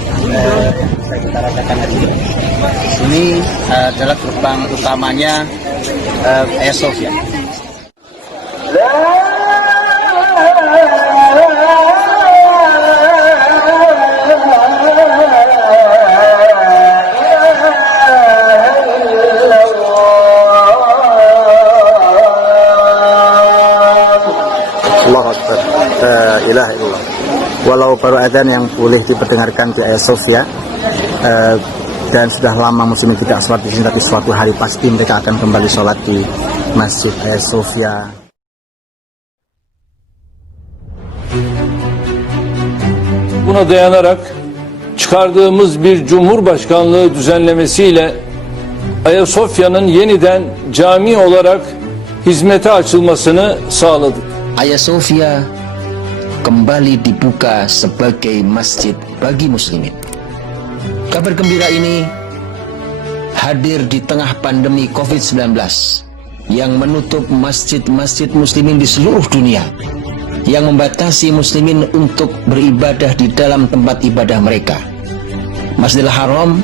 kita rasakan hari ini. Ini adalah gerbang utamanya Hagia Sophia. Allahu Akbar, la ilaha illallah. Walau baru adzan yang boleh diperdengarkan di Hagia Sophia, dan sudah lama muslimin tidak sholat di sini, tapi suatu hari pasti mereka akan kembali sholat di Masjid Hagia Sophia. Buna dayanarak çıkardığımız bir Cumhurbaşkanlığı düzenlemesiyle Ayasofya'nın yeniden cami olarak hizmete açılmasını sağladık. Hagia Sophia kembali dibuka sebagai masjid bagi muslimin. Kabar gembira ini hadir di tengah pandemi COVID-19 yang menutup masjid-masjid muslimin di seluruh dunia, yang membatasi muslimin untuk beribadah di dalam tempat ibadah mereka. Masjidil Haram,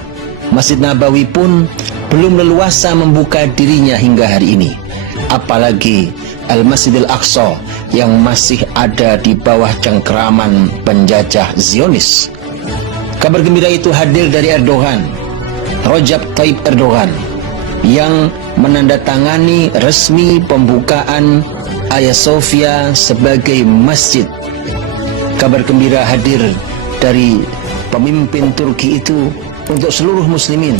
Masjid Nabawi pun belum leluasa membuka dirinya hingga hari ini, apalagi Al-Masjidil Aqsa yang masih ada di bawah cengkeraman penjajah Zionis. Kabar gembira itu hadir dari Erdogan, Recep Tayyip Erdogan, yang menandatangani resmi pembukaan Hagia Sophia sebagai masjid. Kabar gembira hadir dari pemimpin Turki itu untuk seluruh muslimin.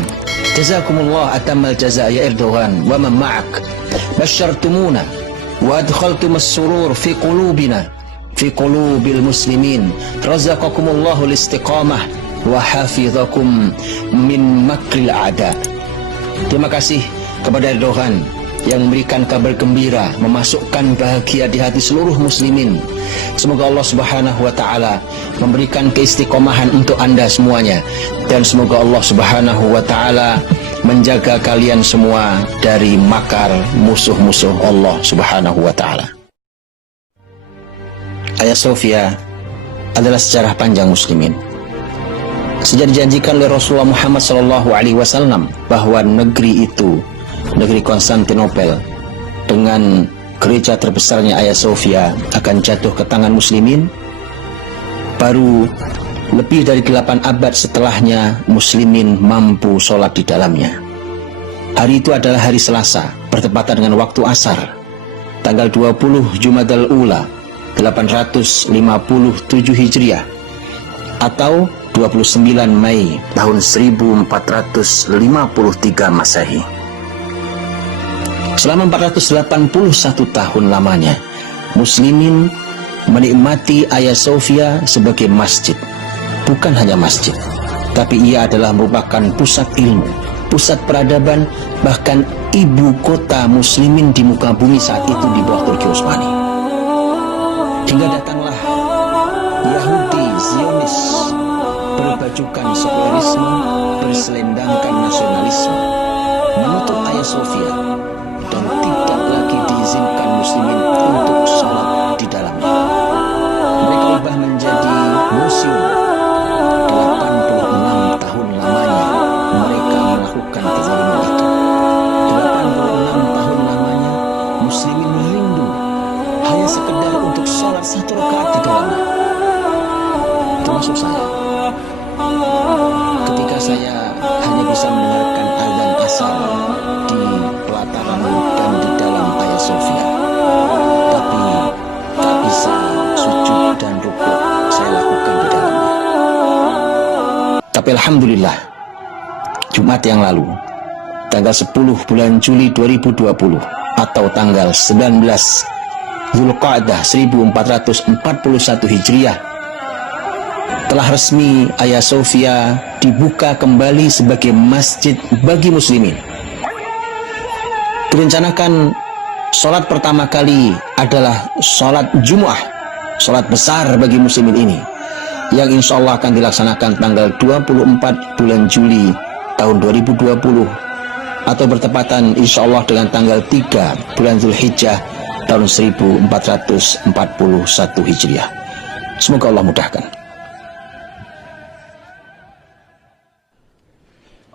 Jazakumullah atamal jaza ya Erdogan wa man ma'ak. Basyartumuna wa adkhaltumus surur fi qulubina fi qulubil muslimin. Razaqakumullahu al-istiqamah wa hafizakum min makril a'da. Terima kasih kepada Erdogan yang memberikan kabar gembira, memasukkan bahagia di hati seluruh muslimin. Semoga Allah Subhanahu wa taala memberikan keistiqomahan untuk Anda semuanya, dan semoga Allah Subhanahu wa taala menjaga kalian semua dari makar musuh-musuh Allah Subhanahu wa taala. Hagia Sophia adalah sejarah panjang muslimin. Sejak dijanjikan oleh Rasulullah Muhammad SAW bahwa negeri itu, negeri Konstantinopel, dengan gereja terbesarnya Hagia Sophia akan jatuh ke tangan muslimin, baru lebih dari 8 abad setelahnya muslimin mampu sholat di dalamnya. Hari itu adalah hari Selasa, bertepatan dengan waktu asar, tanggal 20 Jumadal Ula 857 Hijriah, atau 29 Mei tahun 1453 Masehi. Selama 481 tahun lamanya, muslimin menikmati Hagia Sophia sebagai masjid. Bukan hanya masjid, tapi ia adalah merupakan pusat ilmu, pusat peradaban, bahkan ibu kota muslimin di muka bumi saat itu di bawah Turki Utsmani. Hingga datanglah Yahudi Zionis, berbajukan sekulerisme, berselendangkan nasionalisme, menutup Hagia Sophia, dan tidak lagi diizinkan muslimin untuk sholat di dalamnya. Mereka ubah menjadi museum. 86 tahun lamanya mereka melakukan kezaliman itu. 86 tahun lamanya muslimin merindu hanya sekedar untuk sholat 1 rakaat di dalamnya. Termasuk saya. Ketika saya hanya bisa mendengarkan azan asar di pelataran dan di dalam Hagia Sophia, tapi tak bisa sujud dan rukuk saya lakukan di dalamnya. Tapi alhamdulillah, Jumat yang lalu, tanggal 10 bulan Juli 2020 atau tanggal 19 Zulqa'dah 1441 Hijriah, telah resmi Hagia Sophia dibuka kembali sebagai masjid bagi muslimin. Direncanakan sholat pertama kali adalah sholat Jumu'ah, sholat besar bagi muslimin ini, yang insya Allah akan dilaksanakan tanggal 24 bulan Juli tahun 2020, atau bertepatan insya Allah dengan tanggal 3 bulan Zulhijjah tahun 1441 Hijriah. Semoga Allah mudahkan.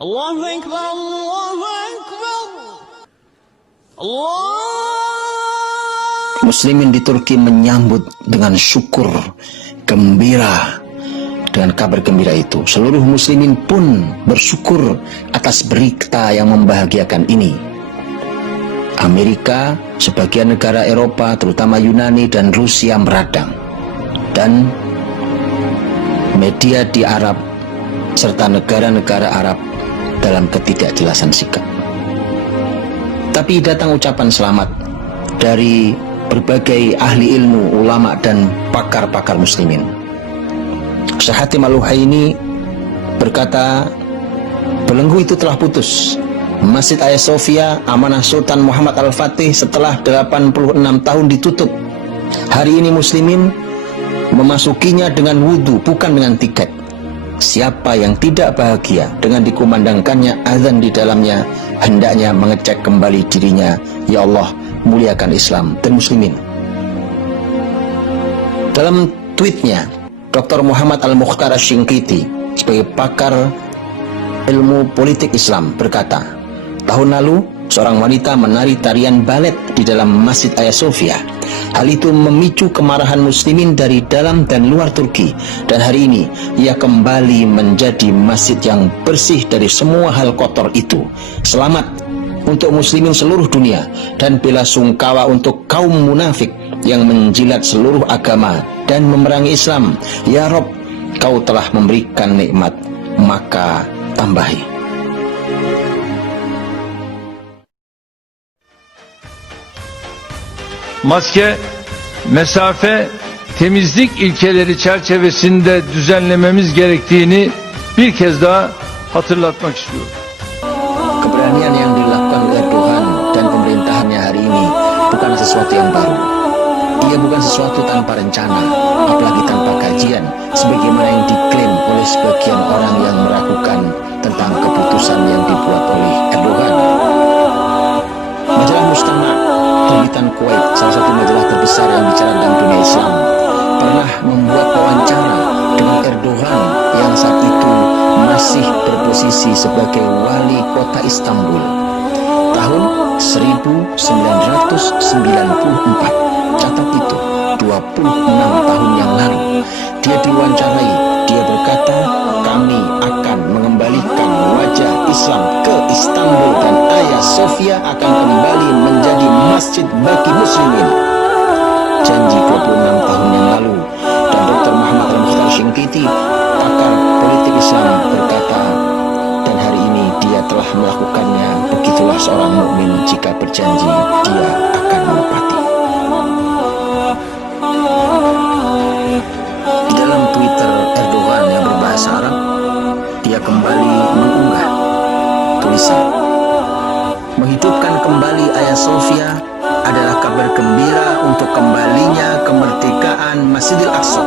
Allahu Akbar, Allahu Akbar. Allah. Muslimin di Turki menyambut dengan syukur, gembira dengan kabar gembira itu. Seluruh muslimin pun bersyukur atas berita yang membahagiakan ini. Amerika, sebagian negara Eropa, terutama Yunani dan Rusia meradang. Dan media di Arab serta negara-negara Arab dalam ketidakjelasan sikap. Tapi datang ucapan selamat dari berbagai ahli ilmu, ulama dan pakar-pakar muslimin. Syekh Hatim Al-Uhaini berkata, belenggu itu telah putus. Masjid Hagia Sophia amanah Sultan Muhammad Al-Fatih setelah 86 tahun ditutup. Hari ini muslimin memasukinya dengan wudhu, bukan dengan tiket. Siapa yang tidak bahagia dengan dikumandangkannya azan di dalamnya, hendaknya mengecek kembali dirinya. Ya Allah, muliakan Islam dan muslimin. Dalam tweetnya, Dr. Muhammad Al-Mukhtar Asy-Shinqiti sebagai pakar ilmu politik Islam berkata, tahun lalu seorang wanita menari tarian balet di dalam Masjid Hagia Sophia. Hal itu memicu kemarahan muslimin dari dalam dan luar Turki, dan hari ini ia kembali menjadi masjid yang bersih dari semua hal kotor itu. Selamat untuk muslimin seluruh dunia, dan bela sungkawa untuk kaum munafik yang menjilat seluruh agama dan memerangi Islam. Ya Rob, kau telah memberikan nikmat, maka tambahi. Maske, mesafe, temizlik ilkeleri çerçevesinde düzenlememiz gerektiğini bir kez daha hatırlatmak istiyorum. Keberanian yang dilakukan oleh Tuhan dan pemerintahannya hari ini bukan sesuatu yang baru. Ia bukan sesuatu tanpa rencana, apalagi tanpa kajian, sebagaimana yang diklaim oleh sebagian orang yang meragukan tentang keputusan yang dibuat oleh Erdogan. Majalah Mujtama' terbitan Kuwait, salah satu majalah terbesar yang bicara tentang dunia Islam, pernah membuat wawancara dengan Erdogan yang saat itu masih berposisi sebagai wali kota Istanbul tahun 1994. Catat itu, 26 tahun yang lalu dia diwawancarai. Dia berkata, kami akan mengembalikan wajah Islam ke Istanbul dan Hagia Sophia akan kembali menjadi masjid bagi muslimin. Janji 26 tahun yang lalu. Dan Dr. Muhammad Al-Mukhtar Asy-Shinqiti, pakar politik Islam, berkata, dan hari ini dia telah melakukannya. Begitulah seorang mukmin jika berjanji, dia akan menepati. Di dalam Twitter Erdogan yang berbahasa Arab, dia kembali mengunggah tulisan, menghidupkan kembali Hagia Sophia adalah kabar gembira untuk kembalinya kemerdekaan Masjidil Aqsa.